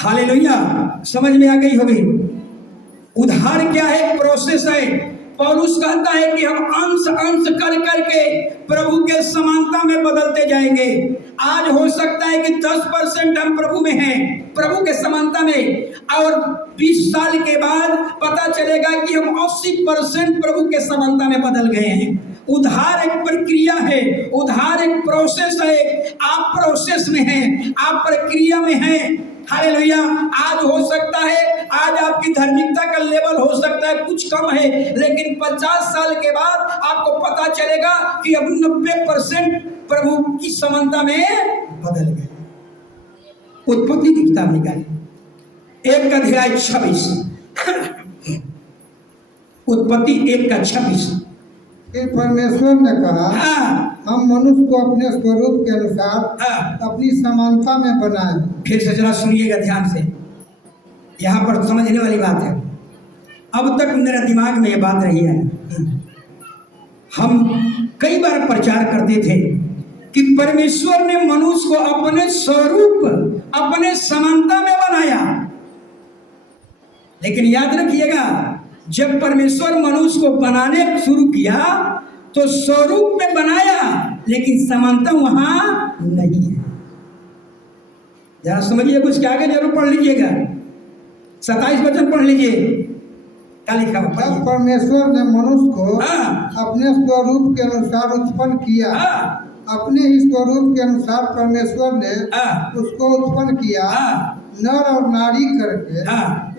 Hallelujah, समझ में आ गई होगी। उद्धार क्या है? प्रोसेस है। पौलुस कहता है कि हम अंश अंश कर करके प्रभु के समानता में बदलते जाएंगे। आज हो सकता है कि 10% हम प्रभु में हैं, प्रभु के समानता में, और 20 साल के बाद पता चलेगा कि हम 80% प्रभु के समानता में बदल गए हैं। उद्धार एक प्रक्रिया है, उद्धार एक प्रोसेस है। आप प्रोसेस में हैं, आप प्रक्रिया में हैं। हालेलुया। आज हो सकता है, आज आपकी धार्मिकता का लेवल हो सकता है कुछ कम है, लेकिन 50 साल के बाद आपको पता चलेगा कि अब 90% प्रभु की समानता में बदल गए। उत्पत्ति की किताब निकालिए 1:26। उत्पत्ति 1:26। फिर परमेश्वर ने कहा, हम मनुष्य को अपने स्वरूप के अनुसार अपनी समानता में बनाए। फिर से जरा सुनिएगा ध्यान से, यहाँ पर समझने वाली बात है। अब तक मेरे दिमाग में ये बात रही है, हम कई बार प्रचार करते थे कि परमेश्वर ने मनुष्य को अपने स्वरूप, अपने समानता में बनाया। लेकिन याद रखिएगा, जब परमेश्वर मनुष्य को बनाने शुरू किया तो स्वरूप में बनाया, लेकिन समानता वहां नहीं है। जरा समझिए, कुछ क्या आगे जरूर पढ़ लीजिएगा। 27 वचन पढ़ लीजिए, क्या लिखा हुआ? जब परमेश्वर ने मनुष्य को अपने स्वरूप के अनुसार उत्पन्न किया, अपने ही स्वरूप के अनुसार परमेश्वर ने उसको उत्पन्न किया, नर और नारी करके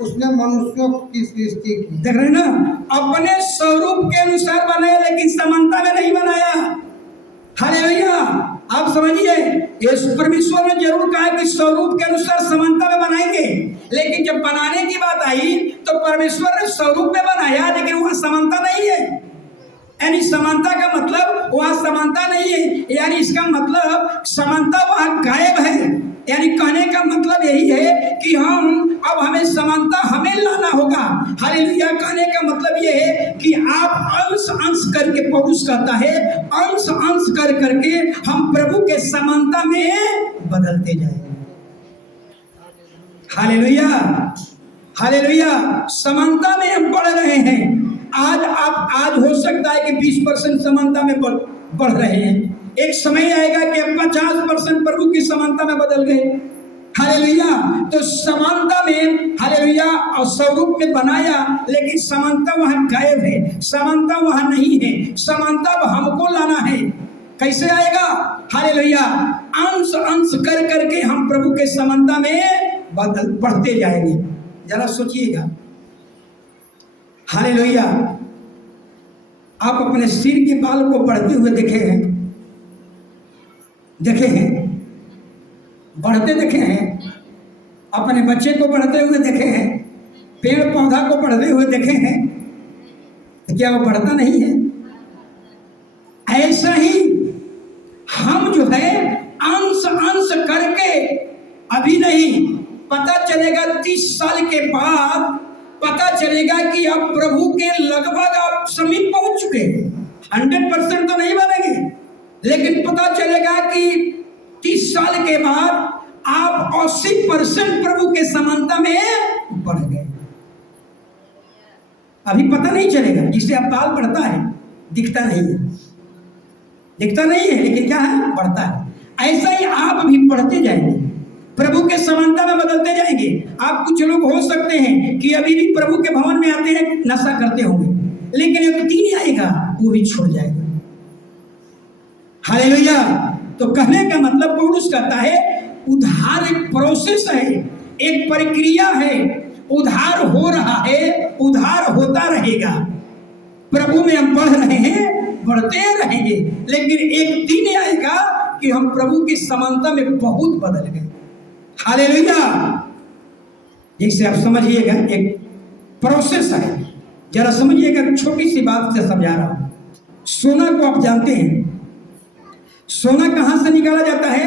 उसने मनुष्यों की सृष्टि की। देख रहे ना, अपने स्वरूप के अनुसार बनाया, लेकिन समानता में नहीं बनाया। हालेलुया। आप समझिए, यीशु परमेश्वर ने जरूर कहा कि स्वरूप के अनुसार समानता में बनाएंगे, लेकिन जब बनाने की बात आई तो परमेश्वर ने स्वरूप में बनाया, लेकिन वहां समानता नहीं है। यानी समानता का मतलब वहां समानता नहीं है, यानी इसका मतलब समानता वहां गायब है। यानी कहने का मतलब यही है कि अब हमें समानता हमें लाना होगा। हालेलुया। कहने का मतलब यह है कि आप अंश अंश करके, पौलुस कहता है, अंश अंश कर करके हम प्रभु के समानता में बदलते जाएंगे। Hallelujah, hallelujah. समानता में हम बढ़ रहे हैं। आज हो सकता है कि 20% समानता में बढ़ रहे हैं। एक समय आएगा कि 50% प्रभु की समानता में बदल गए। हालेलुया। तो समानता में, हालेलुया, और स्वरूप में बनाया, लेकिन समानता वहां गायब है, समानता वहां नहीं है। समानता हमको लाना है। कैसे आएगा? हालेलुया। अंश अंश कर करके हम प्रभु के समानता में बढ़ते जाएंगे। जरा सोचिएगा। हालेलुया। आप अपने सिर के बाल को बढ़ते हुए देखे हैं, बढ़ते देखे हैं, अपने बच्चे को बढ़ते हुए देखे हैं, पेड़ पौधा को बढ़ते हुए देखे हैं, तो क्या वो बढ़ता नहीं है? ऐसा ही हम जो है अंश अंश करके, अभी नहीं, पता चलेगा 30 साल के बाद पता चलेगा कि आप प्रभु के लगभग आप समीप पहुंच चुके हैं। 100% तो नहीं बनेंगे, लेकिन पता चलेगा कि 30 साल के बाद आप 80% प्रभु के समानता में बढ़ गए। अभी पता नहीं चलेगा। जिससे अब बाल बढ़ता है, दिखता नहीं है, लेकिन क्या है? बढ़ता है। ऐसा ही आप भी बढ़ते जाएंगे, प्रभु के समानता में बदलते जाएंगे। आप कुछ लोग हो सकते हैं कि अभी भी प्रभु के भवन में आते हैं, नशा करते होंगे, लेकिन एक दिन आएगा वो भी छोड़ जाएगा। हालेलुया। तो कहने का मतलब पौलुस कहता है, उद्धार एक प्रोसेस है, एक प्रक्रिया है। उद्धार हो रहा है, उद्धार होता रहेगा। प्रभु में हम बढ़ रहे हैं, बढ़ते रहेंगे, लेकिन एक दिन आएगा कि हम प्रभु की समानता में बहुत बदल गए। हालेलुया। जिससे आप समझिएगा, एक प्रोसेस है। जरा समझिएगा, छोटी सी बात से समझा रहा हूं। सोना को आप जानते हैं, सोना कहां से निकाला जाता है?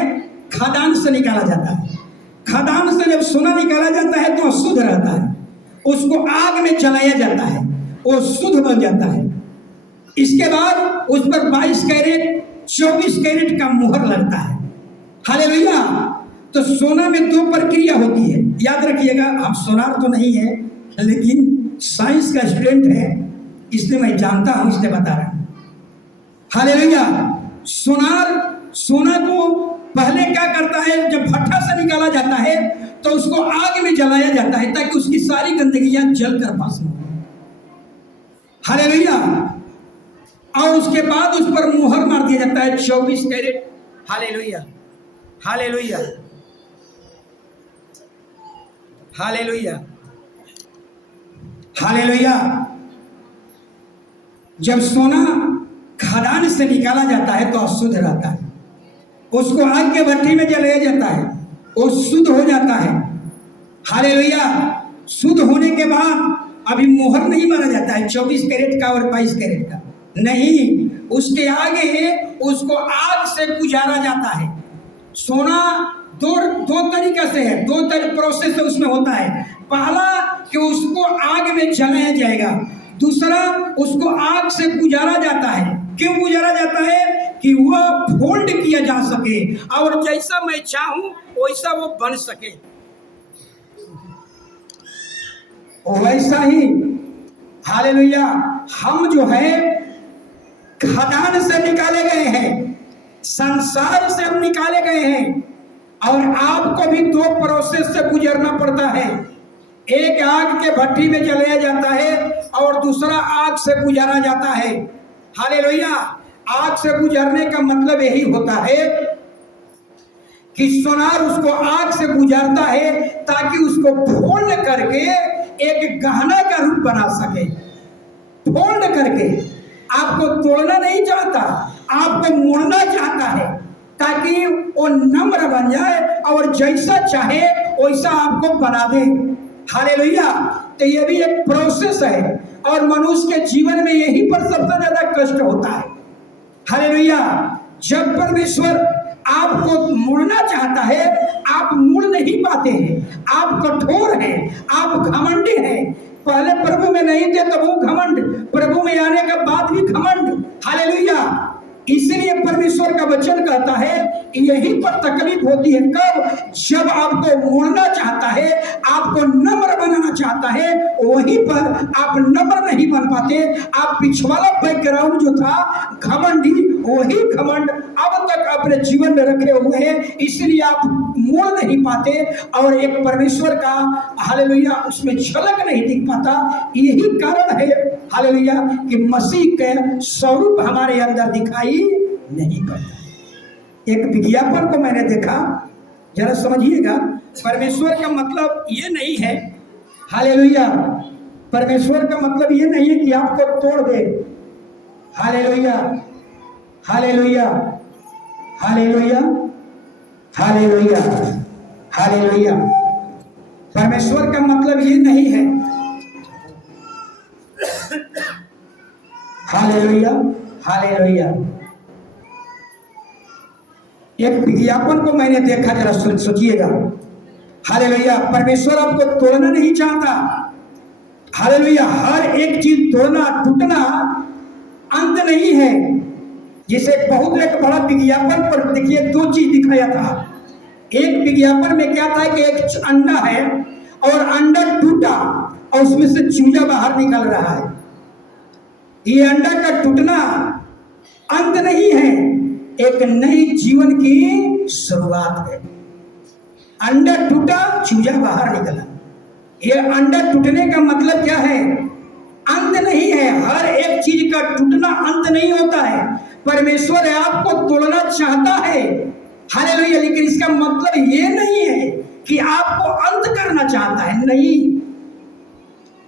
खदान से निकाला जाता है। खदान से जब सोना निकाला जाता है तो अशुद्ध रहता है, उसको आग में जलाया जाता है, वो शुद्ध बन जाता है। इसके बाद उस पर 22 कैरेट 24 कैरेट का मुहर लगता है। हालेलुया। तो सोना में दो प्रक्रिया होती है, याद रखिएगा। हम सोनार तो नहीं है, लेकिन साइंस का स्टूडेंट है, इसलिए मैं जानता हूं, इसलिए बता रहा हूं। हालेलुया। सोना को पहले क्या करता है, जब भट्ठा से निकाला जाता है तो उसको आग में जलाया जाता है ताकि उसकी सारी गंदगियां जलकर भस्म हो। हालेलुया। और उसके बाद उस पर मुहर मार दिया जाता है 24 carat. Hallelujah, hallelujah, hallelujah, hallelujah. जब सोना खदान से निकाला जाता है तो अशुद्ध रहता है, उसको आग के भट्ठी में जलाया जाता है, वो शुद्ध हो जाता है। हालेलुया। शुद्ध होने के बाद अभी मोहर नहीं मारा जाता है 24 कैरेट का और 22 कैरेट का, नहीं, उसके आगे उसको आग से गुजारा जाता है। सोना दो तरीके से है, दो प्रोसेस उसमें होता है। पहला कि उसको आग में जलाया जाएगा, दूसरा उसको आग से गुजारा जाता है। क्यों गुजारा जाता है? कि वह फोल्ड किया जा सके और जैसा मैं चाहूं वैसा वो बन सके। वैसा ही हालेलुया हम जो है खदान से निकाले गए हैं, संसार से हम निकाले गए हैं, और आपको भी दो प्रोसेस से गुजरना पड़ता है। एक आग के भट्टी में जलाया जाता है और दूसरा आग से गुजारा जाता है। हालेलुया। आग से गुजरने का मतलब यही होता है कि सोनार उसको आग से गुजारता है ताकि उसको फोल्ड करके एक गहना का रूप बना सके। फोल्ड करके, आपको तोड़ना नहीं चाहता, आपको मोड़ना चाहता है ताकि वो नम्र बन जाए और जैसा चाहे वैसा आपको बना दे। हालेलुया। तो ये भी एक प्रोसेस है और मनुष्य के जीवन में यही पर सबसे ज्यादा कष्ट होता है। हालेलुया। जब परमेश्वर आपको मुड़ना चाहता है, आप मुड़ नहीं पाते हैं, आप कठोर हैं, आप घमंडी हैं। पहले प्रभु में नहीं थे तो वो घमंड, प्रभु में आने के बाद भी घमंड। हालेलुया। इसलिए परमेश्वर का वचन कहता है यही पर तकलीफ होती है। कब? जब आपको मोड़ना चाहता है, आपको नम्र बनाना चाहता है, वहीं पर आप नम्र नहीं बन पाते। आप पिछवाला बैकग्राउंड जो था घमंडी, वही घमंड अब तक अपने जीवन में रखे हुए हैं, इसलिए आप मोड़ नहीं पाते और एक परमेश्वर का हालेलुया उसमें झलक नहीं दिख पाता। यही कारण है हालेलुया कि मसीह के स्वरूप हमारे अंदर दिखाई नहीं पड़ता। एक विज्ञापन को मैंने देखा, जरा समझिएगा। परमेश्वर का मतलब ये नहीं है, हालेलुया, परमेश्वर का मतलब ये नहीं है कि आपको तोड़ दे। Hallelujah, hallelujah, hallelujah, hallelujah, hallelujah. परमेश्वर का मतलब ये नहीं है। Hallelujah, hallelujah. एक विज्ञापन को मैंने देखा, जरा सोचिएगा। हालेलुया। परमेश्वर आपको तोड़ना नहीं चाहता। हालेलुया। हर एक चीज तोड़ना टूटना अंत नहीं है। जिसे बहुत एक बड़ा विज्ञापन पर देखिए दो चीज दिखाया था। एक विज्ञापन में क्या था कि एक अंडा है और अंडा टूटा और उसमें से चूजा बाहर निकल रहा है। ये अंडा का टूटना अंत नहीं है, एक नई जीवन की शुरुआत है। अंडा टूटा, चूजा बाहर निकला। ये अंडा टूटने का मतलब क्या है? अंत नहीं है। हर एक चीज का टूटना अंत नहीं होता है। परमेश्वर आपको तोड़ना चाहता है, हालेलुया, लेकिन इसका मतलब ये नहीं है कि आपको अंत करना चाहता है, नहीं।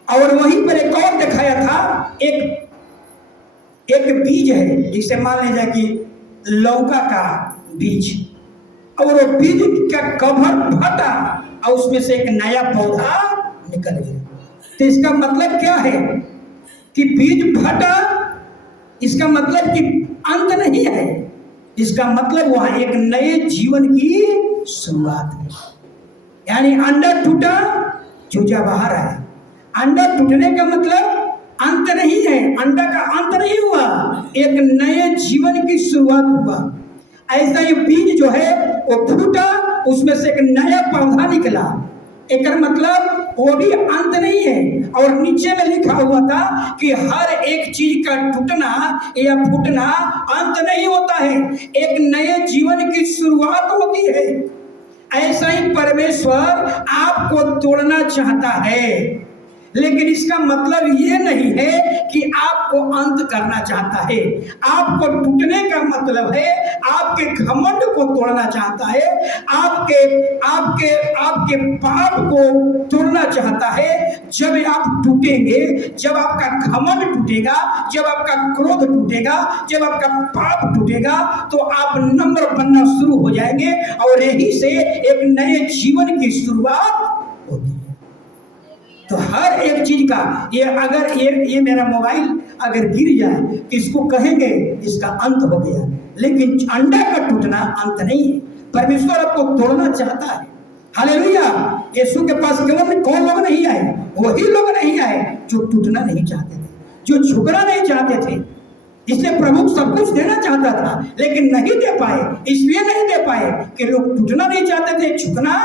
और वहीं पर एक और दिखाया था, एक बीज है, जिसे मान लीजिए कि लौका का बीज, और वो बीज का कवर फटा और उसमें से एक नया पौधा निकल गया। तो इसका मतलब क्या है कि बीज फटा, इसका मतलब कि अंत नहीं है, इसका मतलब वहां एक नए जीवन की शुरुआत है। यानी अंडा टूटा, चूजा बाहर आया। अंडा टूटने का मतलब अंत नहीं है, अंडा का अंत नहीं हुआ, एक नए जीवन की शुरुआत हुआ। ऐसा ये बीज जो है वो फूटा, उसमें से एक नया पौधा निकला। एक मतलब वो भी अंत नहीं है। और नीचे में लिखा हुआ था कि हर एक चीज का टूटना या फूटना अंत नहीं होता है, एक नए जीवन की शुरुआत होती है। ऐसा ही परमेश्वर आपको तोड़ना चाहता है, लेकिन इसका मतलब ये नहीं है कि आपको अंत करना चाहता है। आपको टूटने का मतलब है आपके घमंड को तोड़ना चाहता है, आपके आपके आपके पाप को तोड़ना चाहता है। जब आप टूटेंगे, जब आपका घमंड टूटेगा, जब आपका क्रोध टूटेगा, जब आपका पाप टूटेगा, तो आप नम्र बनना शुरू हो जाएंगे और यही से एक नए जीवन की शुरुआत होती है। तो हर एक चीज का ये मेरा मोबाइल अगर गिर जाए तो इसको कहेंगे इसका अंत हो गया, लेकिन अंडा का टूटना अंत नहीं है। परमेश्वर आपको तोड़ना चाहता है। हालेलुया। यीशु के पास केवल कौन लोग नहीं आए? वही लोग नहीं आए जो टूटना नहीं चाहते थे, जो झुकना नहीं चाहते थे। इसलिए प्रभु सब कुछ देना चाहता था, लेकिन नहीं दे पाए। इसलिए नहीं दे पाए कि लोग टूटना नहीं चाहते थे, झुकना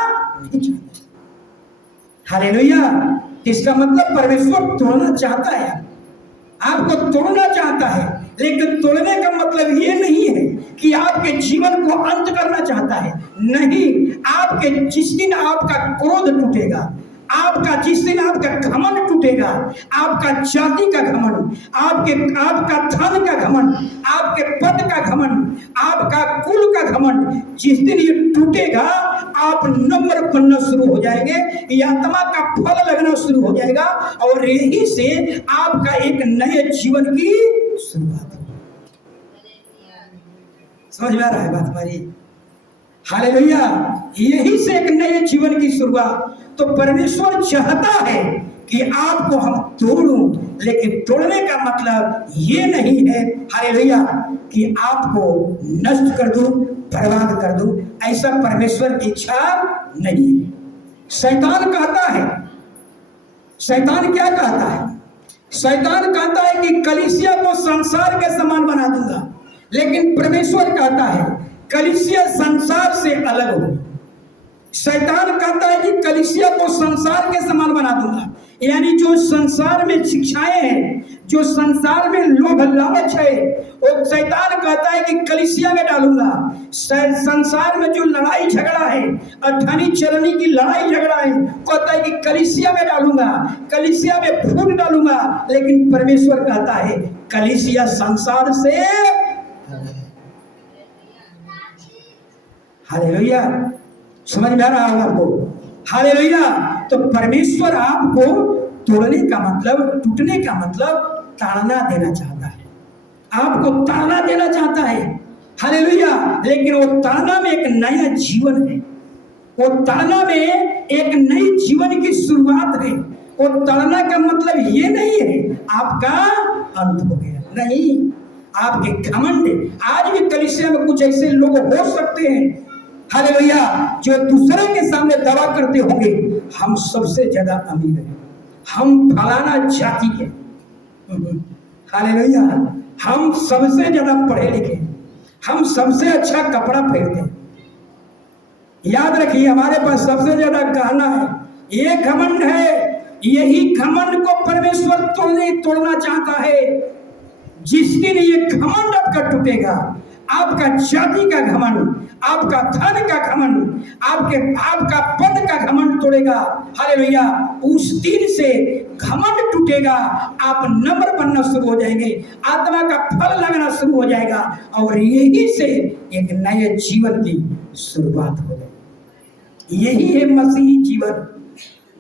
नहीं चाहते थे। हालेलुया। इसका मतलब परमेश्वर तोड़ना चाहता है, आपको तोड़ना चाहता है, लेकिन तोड़ने का मतलब ये नहीं है कि आपके जीवन को अंत करना चाहता है। नहीं, आपके जिस दिन आपका क्रोध टूटेगा, आपका जिस दिन आपका घमंड टूटेगा, आपका जाति का घमंड, आपका धन का घमंड, आपके पद का घमंड, आपका कुल का घमंड, जिस दिन ये टूटेगा आप नम्र बनना शुरू हो जाएंगे, ये आत्मा का फल लगना शुरू हो जाएगा और यही से आपका एक नए जीवन की शुरुआत होगी। समझ में आ रहा है बात हमारी? हालेलुया। यही से एक नए जीवन की शुरुआत। तो परमेश्वर चाहता है कि आपको हम तोड़ूं, लेकिन तोड़ने का मतलब ये नहीं है हालेलुया कि आपको नष्ट कर दूं, बर्बाद कर दूं। ऐसा परमेश्वर की इच्छा नहीं है। शैतान कहता है, शैतान क्या कहता है? शैतान कहता है कि कलीसिया को संसार के समान बना दूंगा, लेकिन परमेश्वर कहता है कलीसिया संसार से अलग हो। शैतान कहता है कि कलीसिया को संसार के समान बना दूंगा, यानी जो संसार में शिक्षाएं हैं, जो संसार में लोभ लालच है, वो शैतान कहता है कि कलीसिया में डालूंगा। संसार में जो लड़ाई झगड़ा है, अठानी चलनी की लड़ाई झगड़ा है, कहता है कि कलीसिया में डालूंगा, कलीसिया में फूट डालूंगा। लेकिन परमेश्वर कहता है कलीसिया संसार से। हालेलुया। समझ में आ रहा होगा आपको? हालेलुया। तो परमेश्वर आपको तोड़ने का मतलब, टूटने का मतलब ताड़ना देना चाहता है, आपको ताड़ना देना चाहता है। हालेलुया। लेकिन वो ताड़ना में एक नया जीवन है, वो ताड़ना में एक नई जीवन की शुरुआत है। वो ताड़ना का मतलब ये नहीं है आपका अंत हो गया, नहीं। आपके घमंड, आज भी कलीसिया में कुछ ऐसे लोग हो सकते हैं हालेलुया, जो दूसरे के सामने दावा करते होंगे हम सबसे ज्यादा अमीर हैं, हम फलाना जाति के, हालेलुया, हम सबसे ज्यादा पढ़े लिखे, हम सबसे अच्छा कपड़ा पहनते हैं, याद रखिए हमारे पास सबसे ज्यादा गहना है। ये घमंड है, यही घमंड को परमेश्वर तोड़ना चाहता है। जिस दिन ये घमंड आपका टूटेगा, आपका जाति का घमंड, आपका धन का घमंड, आपका पद का घमंड तोड़ेगा, हालेलुया, उस दिन से घमंड टूटेगा, आप नम्र बनना शुरू हो जाएंगे, आत्मा का फल लगना शुरू हो जाएगा और यही से एक नए जीवन की शुरुआत हो जाएगी। यही है मसीही जीवन,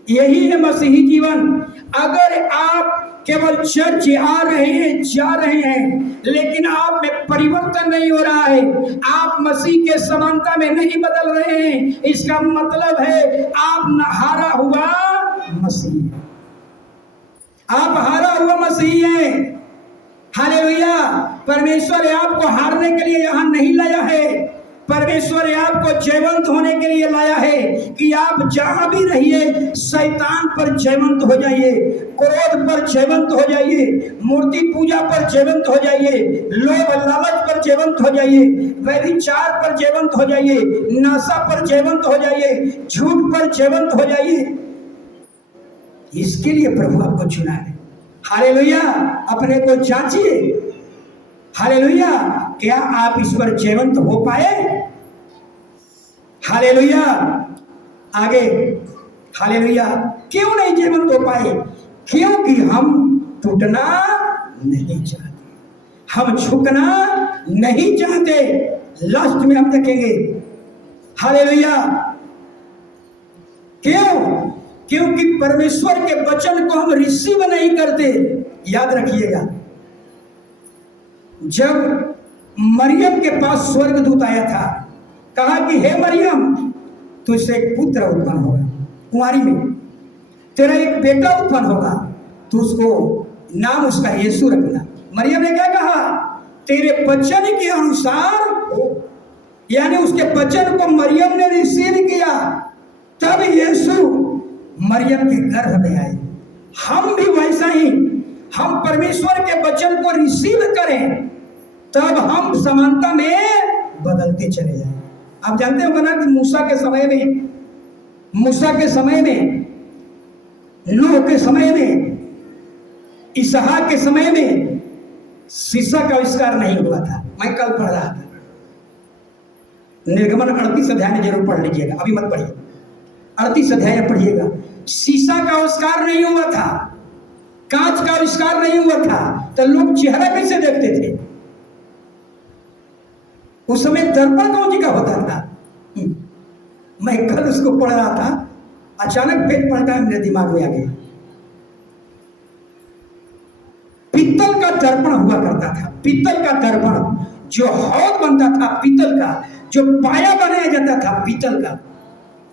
यही है मसीही जीवन। अगर आप केवल चर्च आ रहे हैं, जा रहे हैं, लेकिन आप में परिवर्तन नहीं हो रहा है, आप मसीह के समानता में नहीं बदल रहे हैं, इसका मतलब है आप हारा हुआ मसीह, आप हारा हुआ मसीह है। हालेलुया। परमेश्वर आपको हारने के लिए यहाँ नहीं लाया है, परमेश्वर आपको जयवंत होने के लिए लाया है कि आप जहां भी रहिए शैतान पर जयवंत हो जाइए, क्रोध पर जयवंत हो जाइए, मूर्ति पूजा पर जयवंत हो जाइए, लोभ लालच पर जयवंत हो जाइए, व्यभिचार पर जयवंत हो जाइए, नशा पर जयवंत हो जाइए, झूठ पर जयवंत हो जाइए। इसके लिए प्रभु आपको चुना है। हालेलुया। अपने को जांचिए। हालेलुया। क्या आप इस पर जयवंत हो पाए? हालेलुया। आगे हालेलुया। क्यों नहीं जयवंत हो पाए? क्योंकि हम टूटना नहीं चाहते, हम झुकना नहीं चाहते। लास्ट में हम देखेंगे। हालेलुया। क्यों? क्योंकि परमेश्वर के वचन को हम रिसीव नहीं करते। याद रखिएगा, जब मरियम के पास स्वर्गदूत आया था, कहा कि हे मरियम, तुझसे एक पुत्र उत्पन्न होगा, कुंवारी में तेरा एक बेटा उत्पन्न होगा, तो उसको नाम उसका यीशु रखना। मरियम ने क्या कहा? तेरे वचन के अनुसार हो। यानी उसके वचन को मरियम ने रिसीव किया, तब यीशु मरियम के गर्भ में आए। हम भी वैसा ही, हम परमेश्वर के वचन को रिसीव करें, तब हम समानता में बदलते चले जाएं। आप जानते हो ना कि मूसा के समय में, नूह के समय में, इसहाक के समय में शीशा का आविष्कार नहीं हुआ था। मैं कल पढ़ रहा था, निर्गमन 38 अध्याय में जरूर पढ़ लीजिएगा, अभी मत पढ़िए, 38 अध्याय में पढ़िएगा। शीशा का आविष्कार नहीं हुआ था, कांच का आविष्कार नहीं हुआ था, तो लोग चेहरा कैसे देखते थे? उस समय दर्पण कौन जी का होता था? मैं कल उसको पढ़ रहा था, अचानक पेट पलटा मेरे दिमाग में आ गया। पीतल का दर्पण हुआ करता था, पीतल का दर्पण, जो हौद बनता था पीतल का, जो पाया बनाया जाता था पीतल का,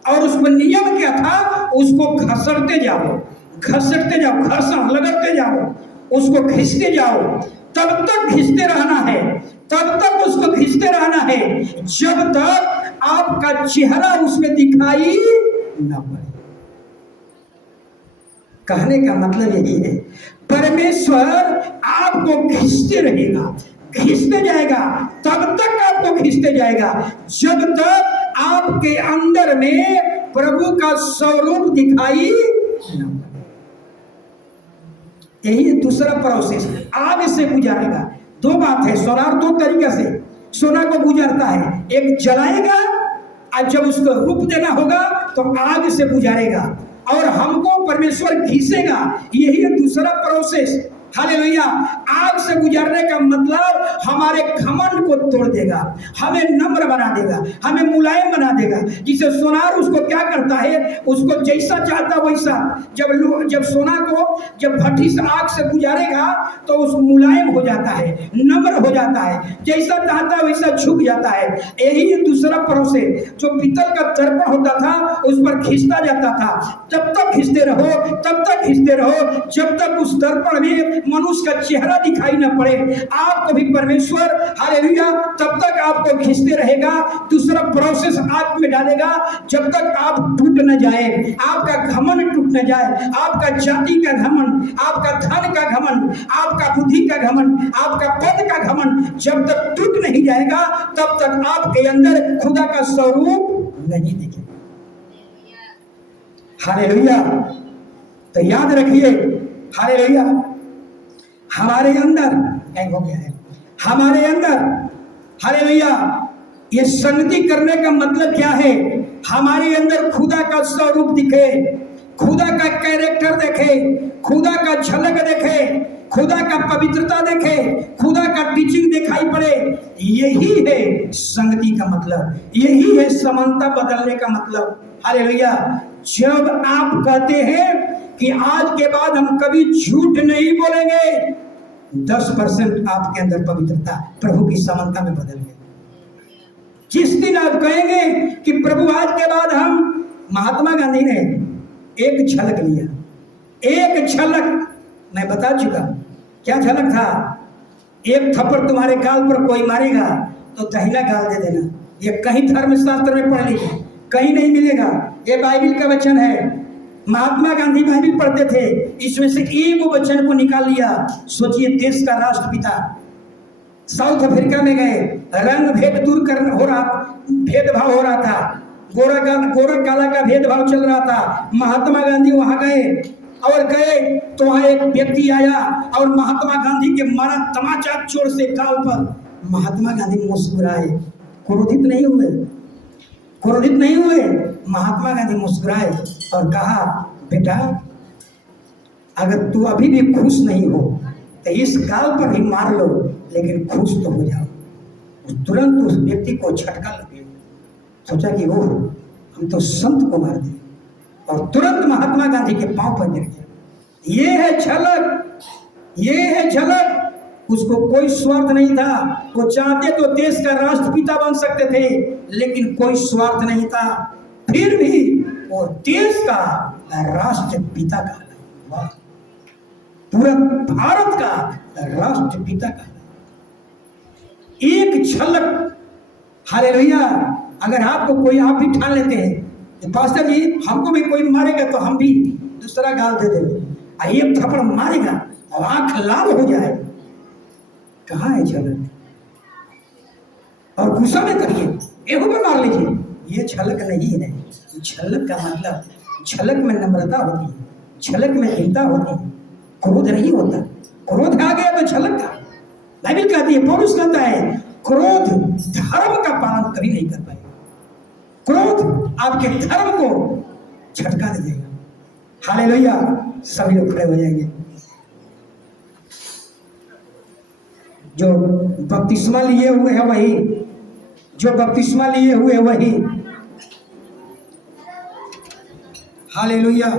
और उसमें नियम क्या था? उसको घसड़ते जाओ, घसड़ते जाओ, घर्षण लगते जाओ, उसको खींचते जाओ, तब तक खींचते रहना है, तब तक उसको खींचते रहना है, जब तक आपका चेहरा उसमें दिखाई न पड़े। कहने का मतलब यही है, परमेश्वर आपको खींचते रहेगा, खींचते जाएगा, तब तक आपको खींचते जाएगा जब तक आपके अंदर में प्रभु का स्वरूप दिखाई न पड़े। यही दूसरा प्रोसेस, आग से गुजारेगा। दो बात है, सोनार दो तरीके से सोना को गुजारता है, एक जलाएगा और जब उसको रूप देना होगा तो आग से गुजारेगा, और हमको परमेश्वर घिसेगा। यही है दूसरा प्रोसेस। हालेलुया। आग से गुजरने का मतलब हमारे घमंड को तोड़ देगा, हमें नम्र बना देगा, हमें मुलायम बना देगा। जिसे सोनार उसको क्या करता है, उसको जैसा चाहता वैसा, जब सोना को जब भट्टी से आग से गुजारेगा तो उस मुलायम हो जाता है, नम्र हो जाता है, जैसा चाहता वैसा झुक जाता है। यही है दूसरा प्रोसेस। जो पीतल का दर्पण होता था उस पर खींचता जाता था, जब तक खींचते रहो, तब तक खींचते रहो, जब तक उस दर्पण में मनुष्य का चेहरा दिखाई न पड़े। आपको भी परमेश्वर, हालेलुया, तब तक आपको खींचते रहेगा। दूसरा प्रोसेस आग में डालेगा, जब तक आप टूट न जाए, आपका घमंड टूट न जाए, आपका जाति का घमंड, आपका धन का घमंड, आपका बुद्धि का घमंड, आपका पद का घमंड जब तक टूट नहीं जाएगा, तब तक आपके अंदर खुदा का स्वरूप नहीं दिखेगा। हालेलुया। तो याद रखिए, हालेलुया, हमारे अंदर हैंग हो गया है, हमारे अंदर, हालेलुया, ये संगति करने का मतलब क्या है? हमारे अंदर खुदा का स्वरूप दिखे, खुदा का कैरेक्टर देखे, खुदा का झलक देखे, खुदा का पवित्रता देखे, खुदा का टीचिंग दिखाई पड़े। यही है संगति का मतलब, यही है समानता बदलने का मतलब। हालेलुया। जब आप कहते हैं कि आज के बाद हम कभी झूठ नहीं बोलेंगे, 10% आपके अंदर पवित्रता प्रभु की समानता में बदल गई। जिस दिन आप कहेंगे कि प्रभु आज के बाद हम, महात्मा गांधी ने एक झलक लिया, एक झलक मैं बता चुका, क्या झलक था? एक थप्पड़ तुम्हारे गाल पर कोई मारेगा तो दहिना गाल दे देना, ये कहीं धर्मशास्त्र में पढ़ लीजिए, कहीं नहीं मिलेगा। ये बाइबिल का वचन है। महात्मा गांधी बाइबिल पढ़ते थे, इसमें से एक वचन को निकाल लिया। सोचिए, देश का राष्ट्रपिता साउथ अफ्रीका में गए, रंग भेद दूर कर हो रहा, भेदभाव हो रहा था, गोरा काला का भेदभाव चल रहा था। महात्मा गांधी वहां गए और गए तो वहां एक व्यक्ति आया और महात्मा गांधी के मारा तमाचा चोर से गाल पर। महात्मा गांधी मुस्कुराए, क्रोधित नहीं हुए, क्रोधित नहीं हुए। महात्मा गांधी मुस्कुराए और कहा, बेटा अगर तू अभी भी खुश नहीं हो तो इस गाल पर ही मार लो, लेकिन खुश तो हो जाओ। तुरंत उस व्यक्ति को झटका लगे, सोचा कि वो हम तो संत को मार दिए, और तुरंत महात्मा गांधी के पांव पर गिर गया। ये है झलक, ये है झलक। उसको कोई स्वार्थ नहीं था। वो चाहते तो देश का राष्ट्रपिता बन सकते थे, लेकिन कोई स्वार्थ नहीं था। फिर भी वो देश का राष्ट्रपिता का, पूरा भारत का राष्ट्रपिता का एक झलक। हालेलुया। अगर आपको कोई, आप भी ठान लेते हैं पास्टर जी हमको भी कोई मारेगा तो हम भी दूसरा गाल दे देंगे, एक थप्पड़ मारेगा और आंख लाल हो जाए, कहाँ है झलक? और गुस्सा में करिए, एक में मार लीजिए, ये झलक नहीं है। झलक का मतलब, झलक में नम्रता होती है, झलक में दीनता होती है, क्रोध नहीं होता। क्रोध आ गया तो झलक का, बाइबिल कहती है, पौलुस कहता है, क्रोध धर्म का पालन कभी नहीं कर पाएगा। क्रोध आपके धर्म को झटका दे देगा। हालेलुया। सभी लोग खड़े हो जाएंगे। जो बपतिस्मा लिए हुए हैं वही, जो बपतिस्मा लिए हुए वही। हालेलुया।